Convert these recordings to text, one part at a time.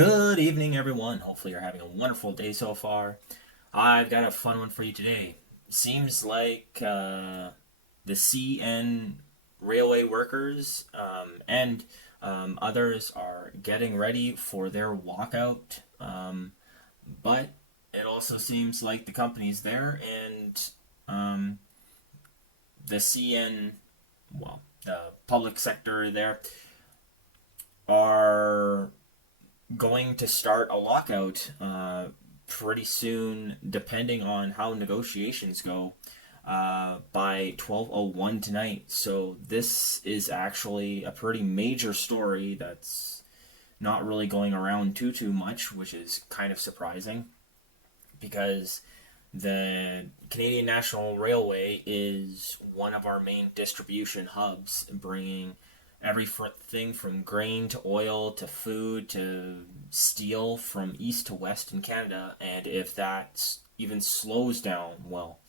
Good evening, everyone. Hopefully you're having a wonderful day so far. I've got a fun one for you today. Seems like the CN railway workers and others are getting ready for their walkout, but it also seems like the company's there and the CN, well, the public sector there, are going to start a lockout pretty soon, depending on how negotiations go, by 12:01 tonight. So this is actually a pretty major story that's not really going around too much, which is kind of surprising because the Canadian National Railway is one of our main distribution hubs, bringing everything from grain to oil to food to steel from east to west in Canada. And if that even slows down, well,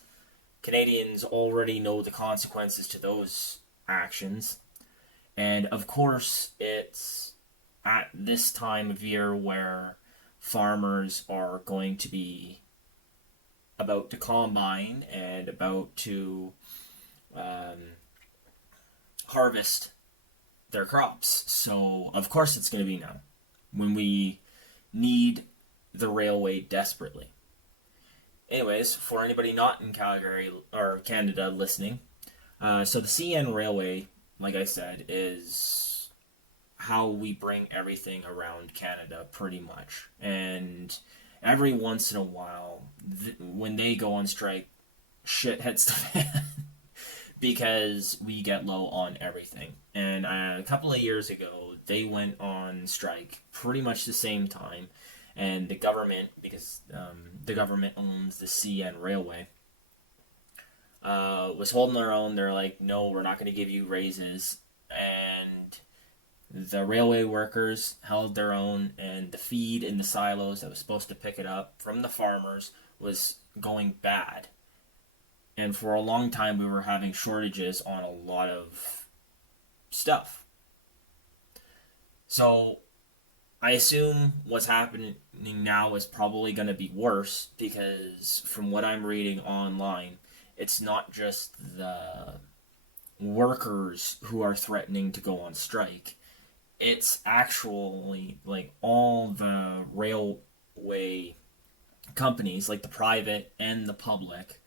Canadians already know the consequences to those actions. And of course, it's at this time of year where farmers are going to be about to combine and about to harvest their crops. So of course it's going to be now, when we need the railway desperately. Anyways, for anybody not in Calgary or Canada listening, so the CN Railway, like I said, is how we bring everything around Canada pretty much. And every once in a while, when they go on strike, shit hits the fan because we get low on everything. And a couple of years ago, they went on strike pretty much the same time. And the government, because the government owns the CN Railway, was holding their own. They're like, no, we're not going to give you raises. And the railway workers held their own, and the feed in the silos that was supposed to pick it up from the farmers was going bad. And for a long time, we were having shortages on a lot of stuff. So I assume what's happening now is probably going to be worse, because from what I'm reading online, it's not just the workers who are threatening to go on strike. It's actually like all the railway companies, like the private and the public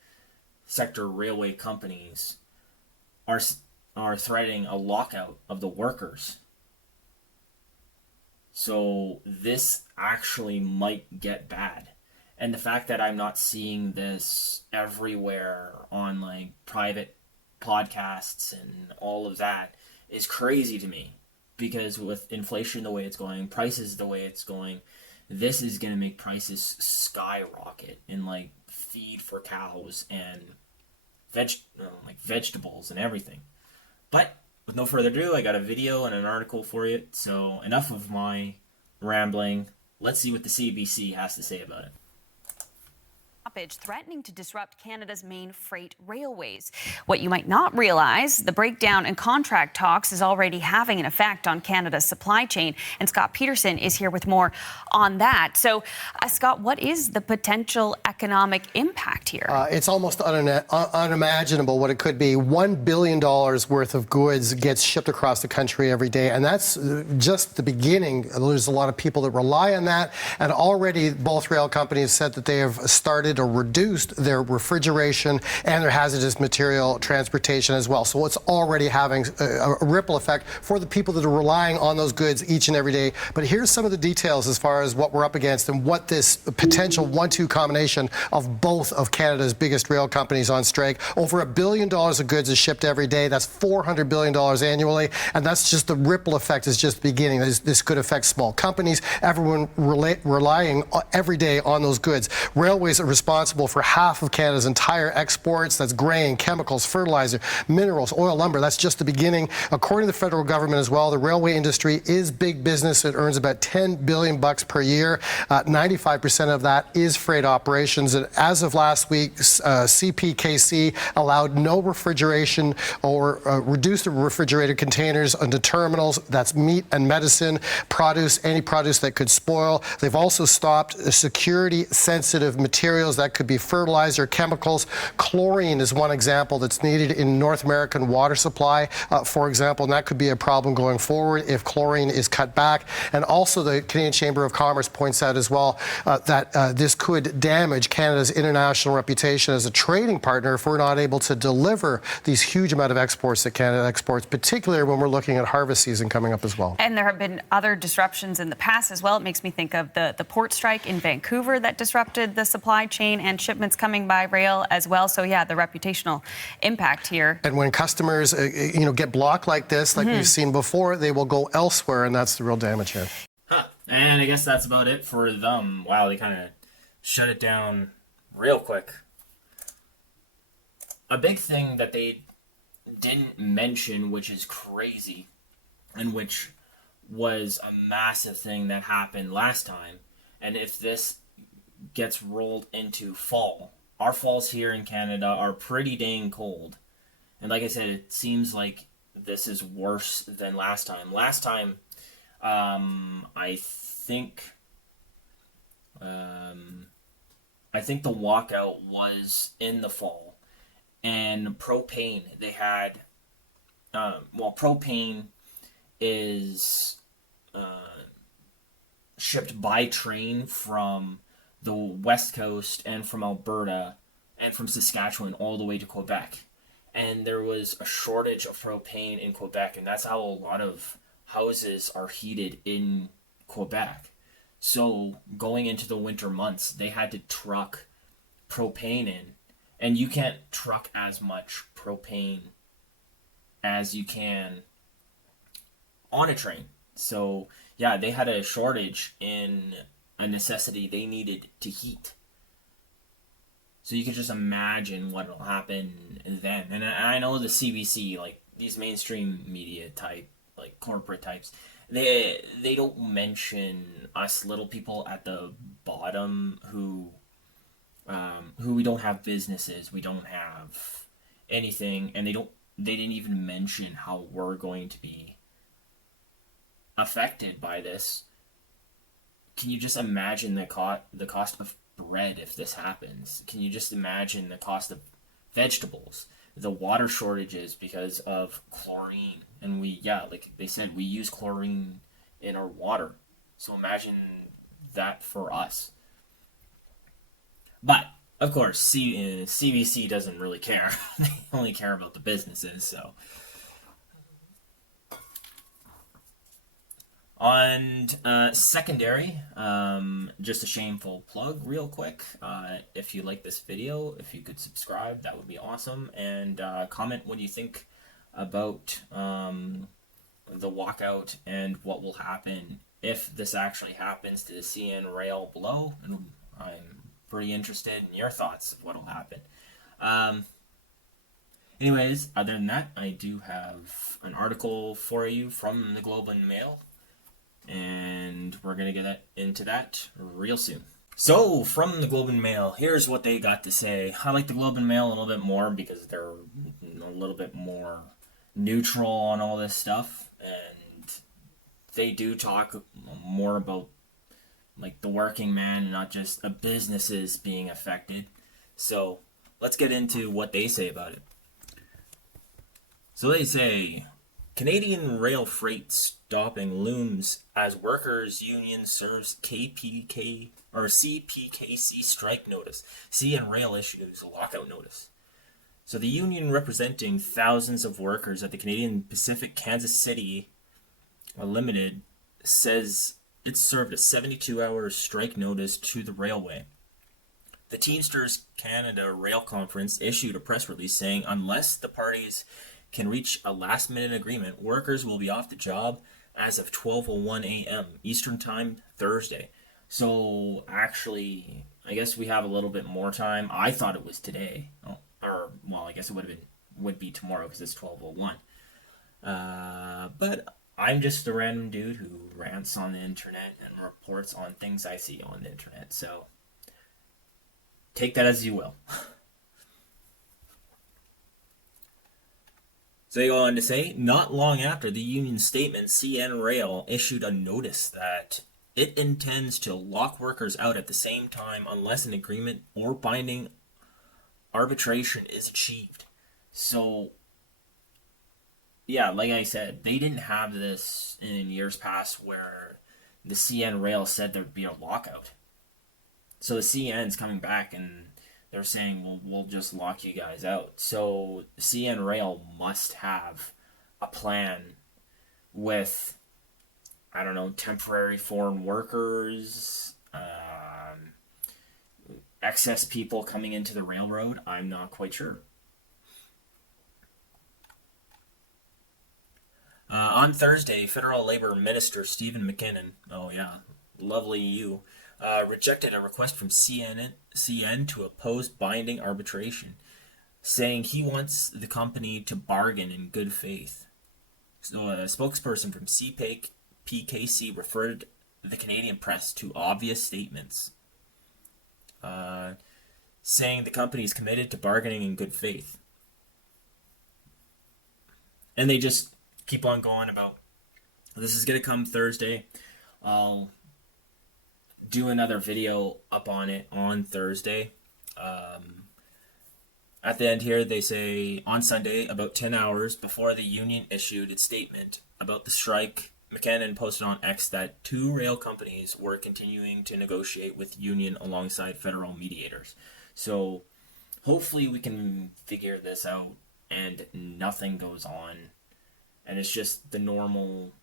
sector railway companies, are threatening a lockout of the workers. So this actually might get bad. And the fact that I'm not seeing this everywhere on like private podcasts and all of that is crazy to me. Because with inflation the way it's going, prices the way it's going, this is going to make prices skyrocket in like feed for cows and vegetables and everything. But with no further ado, I got a video and an article for you. So enough of my rambling. Let's see what the CBC has to say about it. Threatening to disrupt Canada's main freight railways. What you might not realize, the breakdown in contract talks is already having an effect on Canada's supply chain. And Scott Peterson is here with more on that. So, Scott, what is the potential economic impact here? It's almost unimaginable what it could be. $1 billion worth of goods gets shipped across the country every day. And that's just the beginning. There's a lot of people that rely on that. And already both rail companies said that they have started or reduced their refrigeration and their hazardous material transportation as well. So it's already having a ripple effect for the people that are relying on those goods each and every day. But here's some of the details as far as what we're up against and what this potential 1-2 combination of both of Canada's biggest rail companies on strike. Over $1 billion of goods is shipped every day. That's $400 billion annually. And that's just the ripple effect is just beginning. This could affect small companies, everyone relying every day on those goods. Railways are responsible responsible for half of Canada's entire exports. That's grain, chemicals, fertilizer, minerals, oil, lumber. That's just the beginning. According to the federal government as well, the railway industry is big business. It earns about $10 billion per year. 95% of that is freight operations. And as of last week, CPKC allowed no refrigeration or reduced the refrigerated containers into terminals. That's meat and medicine, produce, any produce that could spoil. They've also stopped security-sensitive materials. That could be fertilizer, chemicals. Chlorine is one example that's needed in North American water supply, for example, and that could be a problem going forward if chlorine is cut back. And also the Canadian Chamber of Commerce points out as well that this could damage Canada's international reputation as a trading partner if we're not able to deliver these huge amount of exports that Canada exports, particularly when we're looking at harvest season coming up as well. And there have been other disruptions in the past as well. It makes me think of the port strike in Vancouver that disrupted the supply chain and shipments coming by rail as well. So yeah, the reputational impact here. And when customers get blocked like this, like we've seen before, they will go elsewhere, and that's the real damage here. Huh. And I guess that's about it for them. Wow, they kind of shut it down real quick. A big thing that they didn't mention, which is crazy, and which was a massive thing that happened last time, and if this gets rolled into fall, our falls here in Canada are pretty dang cold. And like I said, it seems like this is worse than last time. Last time, I think the walkout was in the fall, and propane, they had, propane is shipped by train from the West Coast and from Alberta and from Saskatchewan all the way to Quebec. And there was a shortage of propane in Quebec, and that's how a lot of houses are heated in Quebec. So going into the winter months, they had to truck propane in, and you can't truck as much propane as you can on a train. So yeah, they had a shortage in a necessity they needed to heat. So you can just imagine what will happen then. And I know the CBC, like these mainstream media type, like corporate types, they don't mention us little people at the bottom who we don't have businesses, we don't have anything, and they didn't even mention how we're going to be affected by this. Can you just imagine the cost of bread if this happens? Can you just imagine the cost of vegetables, the water shortages because of chlorine? And like they said, we use chlorine in our water. So imagine that for us. But of course, CBC doesn't really care. They only care about the businesses. So on secondary, just a shameful plug real quick. If you like this video, if you could subscribe, that would be awesome. And comment what you think about the walkout and what will happen if this actually happens to the CN rail below. And I'm pretty interested in your thoughts of what will happen. Anyways, other than that, I do have an article for you from the Globe and Mail, and we're going to get into that real soon. So, from the Globe and Mail, here's what they got to say. I like the Globe and Mail a little bit more because they're a little bit more neutral on all this stuff, and they do talk more about like the working man, not just the businesses being affected. So, let's get into what they say about it. So they say, Canadian rail freight stopping looms as workers' union serves CPKC strike notice. CN Rail issues a lockout notice. So the union representing thousands of workers at the Canadian Pacific Kansas City Limited says it served a 72-hour strike notice to the railway. The Teamsters Canada Rail Conference issued a press release saying unless the parties can reach a last-minute agreement, workers will be off the job as of 12:01 a.m. Eastern Time Thursday. So actually, I guess we have a little bit more time. I thought it was today. Oh, or, well, I guess it would be tomorrow because it's 12:01. But I'm just a random dude who rants on the internet and reports on things I see on the internet. So take that as you will. So they go on to say, not long after the union statement, CN Rail issued a notice that it intends to lock workers out at the same time unless an agreement or binding arbitration is achieved. So, yeah, like I said, they didn't have this in years past where the CN Rail said there'd be a lockout. So the CN's coming back and they're saying, well, we'll just lock you guys out. So CN Rail must have a plan with, I don't know, temporary foreign workers, excess people coming into the railroad. I'm not quite sure. On Thursday, Federal Labor Minister Stephen McKinnon, oh yeah, lovely you, rejected a request from CN to oppose binding arbitration, saying he wants the company to bargain in good faith. So a spokesperson from CPKC referred the Canadian press to obvious statements, saying the company is committed to bargaining in good faith. And they just keep on going about, this is going to come Thursday. I'll do another video up on it on Thursday. At the end here, they say, on Sunday, about 10 hours before the union issued its statement about the strike, McKinnon posted on X that 2 rail companies were continuing to negotiate with union alongside federal mediators. So hopefully we can figure this out and nothing goes on. And it's just the normal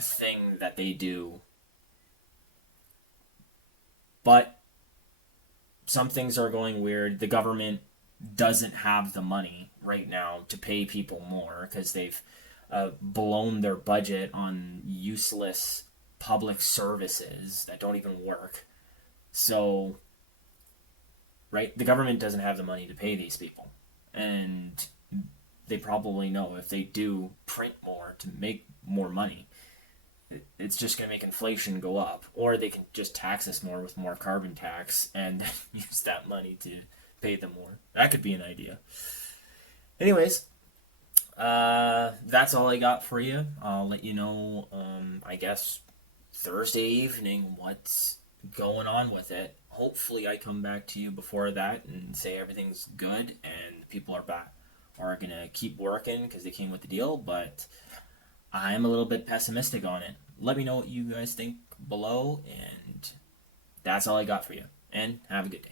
thing that they do. But some things are going weird. The government doesn't have the money right now to pay people more because they've blown their budget on useless public services that don't even work. So, right, the government doesn't have the money to pay these people. And they probably know if they do print more to make more money, it's just going to make inflation go up. Or they can just tax us more with more carbon tax and use that money to pay them more. That could be an idea. Anyways, that's all I got for you. I'll let you know, I guess, Thursday evening what's going on with it. Hopefully I come back to you before that and say everything's good and people are back. Are going to keep working because they came with the deal, but I'm a little bit pessimistic on it. Let me know what you guys think below, and that's all I got for you. And have a good day.